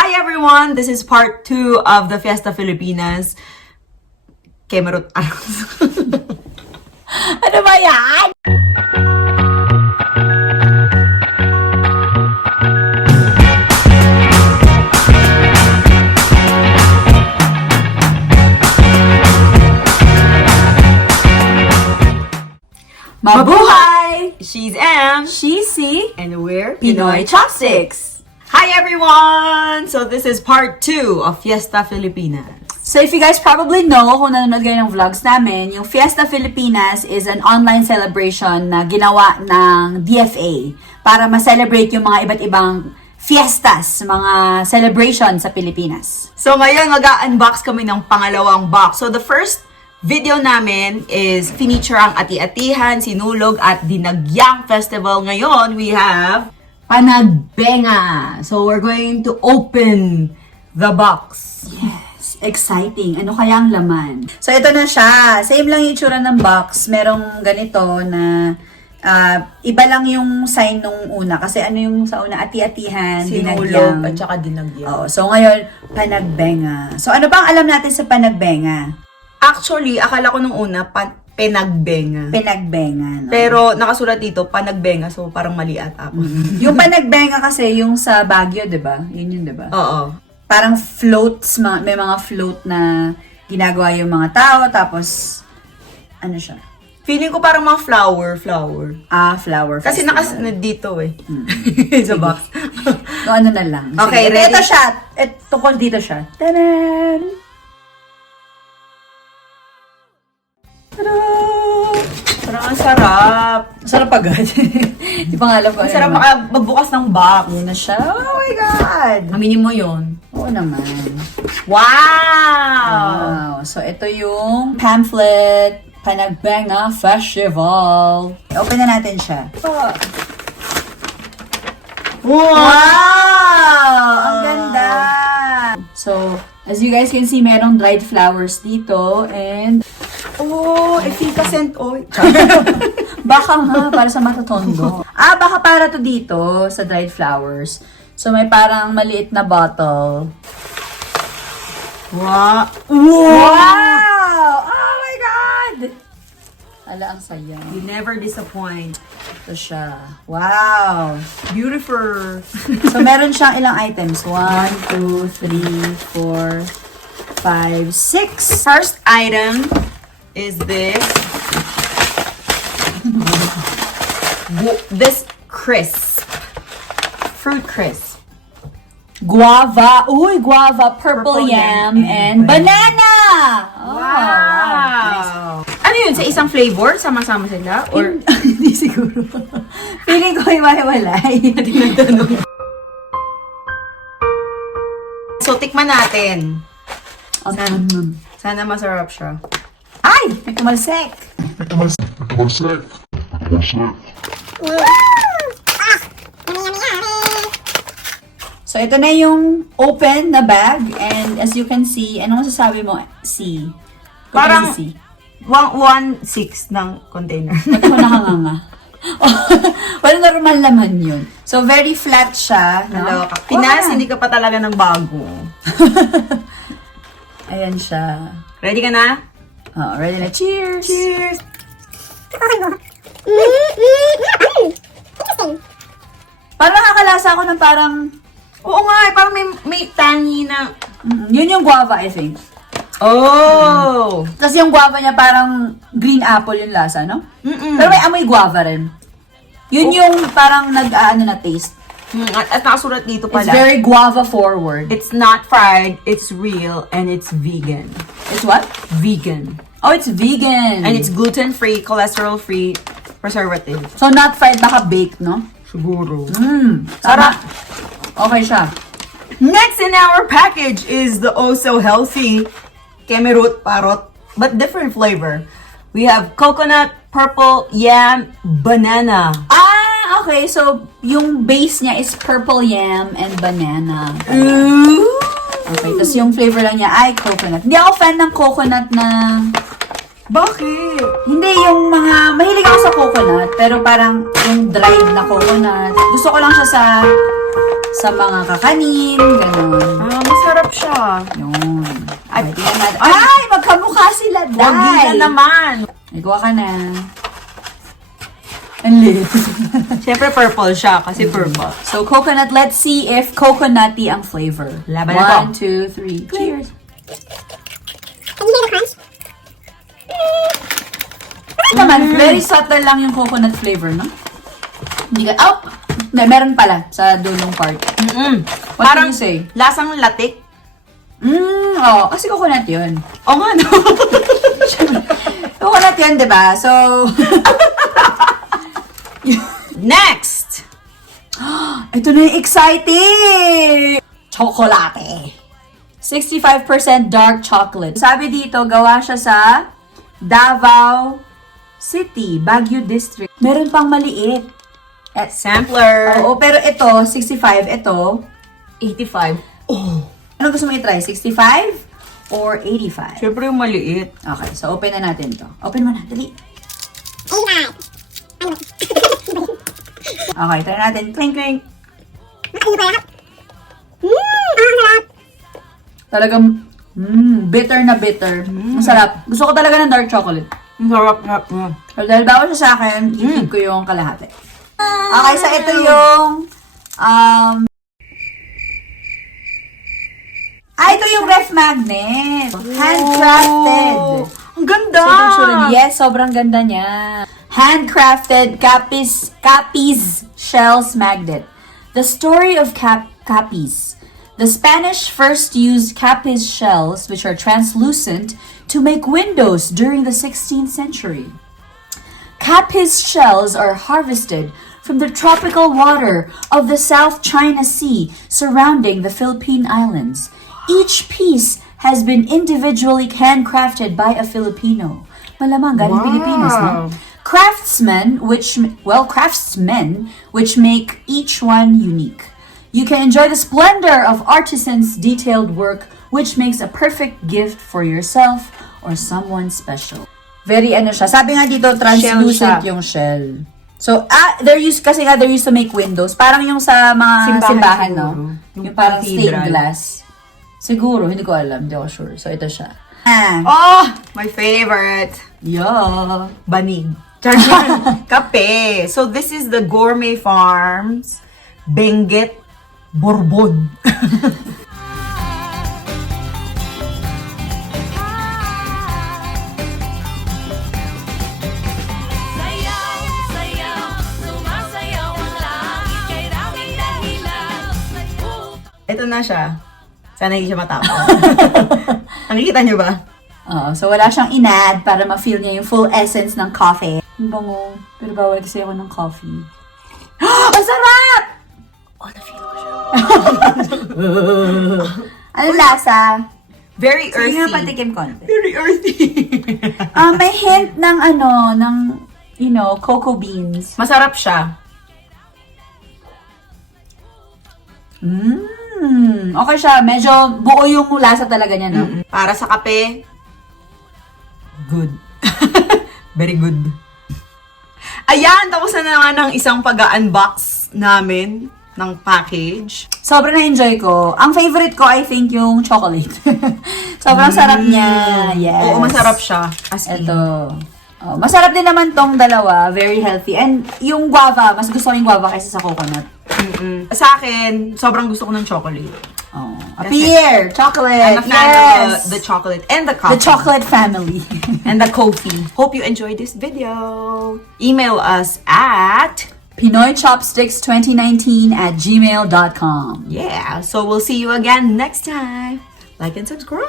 Hi everyone! This is part 2 of the Fiesta Filipinas. Kemerut. Ano ba yan? Mabuhay! She's M. She's C. And we're Pinoy Chopsticks. Hi everyone! So this is part 2 of Fiesta Filipinas. So if you guys probably know, kung nanonood kayo ng vlogs namin, yung Fiesta Filipinas is an online celebration na ginawa ng DFA para ma-celebrate yung mga iba't ibang fiestas, mga celebration sa Pilipinas. So ngayon mag-unbox kami ng pangalawang box. So the first video namin is feature ang ati-atihan, sinulog at dinagyang festival. Ngayon we have Panagbenga. So we're going to open the box. Yes, exciting. Ano kaya ang laman? So ito na siya. Same lang yung itsura ng box. Merong ganito na iba lang yung sign nung una. Kasi ano yung sa una, ati-atihan, Sinulog dinagyang. at saka dinagyang. Oh, so ngayon, Panagbenga. So ano bang alam natin sa Panagbenga? Actually, akala ko nung una, Panagbenga. Panagbenga, no? Pero nakasulat dito, Panagbenga. So parang mali ata ako. Yung Panagbenga kasi, yung sa Baguio, di ba? Yun, di ba? Oo. Parang floats, may mga float na ginagawa yung mga tao, tapos, ano siya? Feeling ko parang mga flower. Flower Kasi festival. dito eh. Sa box. No, ano na lang. Okay, Sige, ready? Ito siya. Tungkol dito siya. Tadan! Parang ang sarap. Sarap agad. Di pa nga alam ko. Ang sarap magbukas ng box. Yun na siya. Oh my God! Aminin mo yun. Oo naman. Wow! Wow. So, ito yung pamphlet Panagbenga Festival. Open na natin siya. Wow! Ang ganda! So, as you guys can see, merong dried flowers dito and Oh, efficacent oil. baka nga, para sa matutondo. Baka para to dito sa dried flowers. So, may parang maliit na bottle. Wow! Wow! Oh my God! Ala, ang saya. You never disappoint. Ito siya. Wow! Beautiful. So, meron siyang ilang items. 1, 2, 3, 4, 5, 6. First item is this. This crisp. Fruit crisp. Guava. Uy, guava, purple yam, and banana! Oh, Wow! Ano yun? Sa isang flavor? Sama-sama sila? Or Hindi siguro. Feeling ko iwalay. So, tikman natin. Okay. Sana masarap siya. Ay! May tumalsek. So, ito na yung open na bag. And as you can see, ano masasabi mo? C. Parang C. 1/6 ng container. Ito ko nakanganga. Well, normal naman yun. So, very flat siya. No? Hello. Pinas, hindi ka pa talaga ng bago. Ayan siya. Ready ka na? Oh, ready na. Cheers! Cheers! Parang nakakalasa ako ng parang... Oo nga, parang may tangy na... Yun yung guava, I think. Oh! Kasi yung guava niya parang green apple yung lasa, no? Pero may amoy guava rin. Yun yung parang nag-aano na taste. At nakasulat dito It's pala. very guava forward. It's not fried, it's real, and it's vegan. It's what? Vegan. Oh, it's vegan. And it's gluten-free, cholesterol-free, preservative. So, not fried, baka baked, no? Siguro. Sarap. Okay siya. Next in our package is the oh-so-healthy kemerut parrot, but different flavor. We have coconut, purple, yam, banana. Okay. So, yung base niya is purple yam and banana. Ooh! Okay. Tapos yung flavor lang niya ay coconut. Hindi ako fan ng coconut na... Bakit? Hindi, yung mga... Mahilig ako sa coconut, pero parang yung dried na coconut. Gusto ko lang siya sa mga kakanin, gano'n. Masarap siya. Yun. Ay, Okay, tingnan natin. Ay, magkamukha sila, Day. Wagi na naman. Ikaw ka na. Ang lit. Siyempre purple siya kasi purple. So, coconut. Let's see if coconutty ang flavor. Laban na to. 1, 2, 3. Cheers. Can you hear the crunch? Naman, very subtle lang yung coconut flavor, no? Hindi ka, meron pala sa dulong part. What Parang can you say? lasang latik. Kasi coconut yun. Oo nga, no? Coconut yun, di ba? So, Next! ito na yung exciting! Chocolate. 65% dark chocolate. Sabi dito, gawa siya sa Davao City, Baguio District. Meron pang maliit. Sampler. Oo, pero ito, 65. Ito, 85. ano gusto mo i-try? 65 or 85? Siyempre yung maliit. Okay, so open na natin to. Open mo na, dali. Okay, try natin. Clink, clink. Talagang, bitter na bitter. Masarap. Gusto ko talaga ng dark chocolate. Ang sarap. So, dahil bawal siya sa akin, i-keep ko yung kalahati. Okay, so ito yung, ito yung ref magnet. Handcrafted. Ang ganda! So, ito yung yes, sobrang ganda niya. Handcrafted Capiz shells magnet. The story of Capiz. The Spanish first used Capiz shells, which are translucent, to make windows during the 16th century. Capiz shells are harvested from the tropical water of the South China Sea surrounding the Philippine Islands. Each piece has been individually handcrafted by a Filipino. Malamang galing Pilipinas, no? Craftsmen, which make each one unique. You can enjoy the splendor of artisans' detailed work, which makes a perfect gift for yourself or someone special. Very siya. Sabi nga dito, translucent yung shell. So, they're used to make windows. Parang yung sa mga simbahan, no? Yung parang stained glass. Siguro, hindi ko alam. Hindi ako sure. So, ito siya. Oh! My favorite. Yeah. Banig. Kape. So, this is the Gourmet Farms Benguet Bourbon. Ito na siya. Sana hindi siya matapos. Nakikita niyo ba? So wala siyang inad para ma-feel niya yung full essence ng coffee. Ang bango. Pero bawal kasi ako ng coffee. Ang sarap! Oh, na-feel ko siya. Ano lasa? Very earthy. Sige nga patikim konti. Very earthy. May hint ng cocoa beans. Masarap siya. Okay siya. Medyo buo yung lasa talaga niya, no? Para sa kape, good. Very good. Ayan, tapos na naman ang isang pag-unbox namin ng package. Sobrang na-enjoy ko. Ang favorite ko, I think, yung chocolate. Sobrang sarap niya. Yes. Oo, masarap siya. As in. Ito. Masarap din naman tong dalawa. Very healthy. And yung guava, mas gusto ko yung guava kaysa sa coconut. Sa akin, sobrang gusto ko ng chocolate. A pear! Chocolate! I'm a fan of the chocolate and the coffee. The chocolate family. And the coffee. Hope you enjoyed this video. Email us at Pinoy Chopsticks 2019 at gmail.com. so we'll see you again next time. Like and subscribe.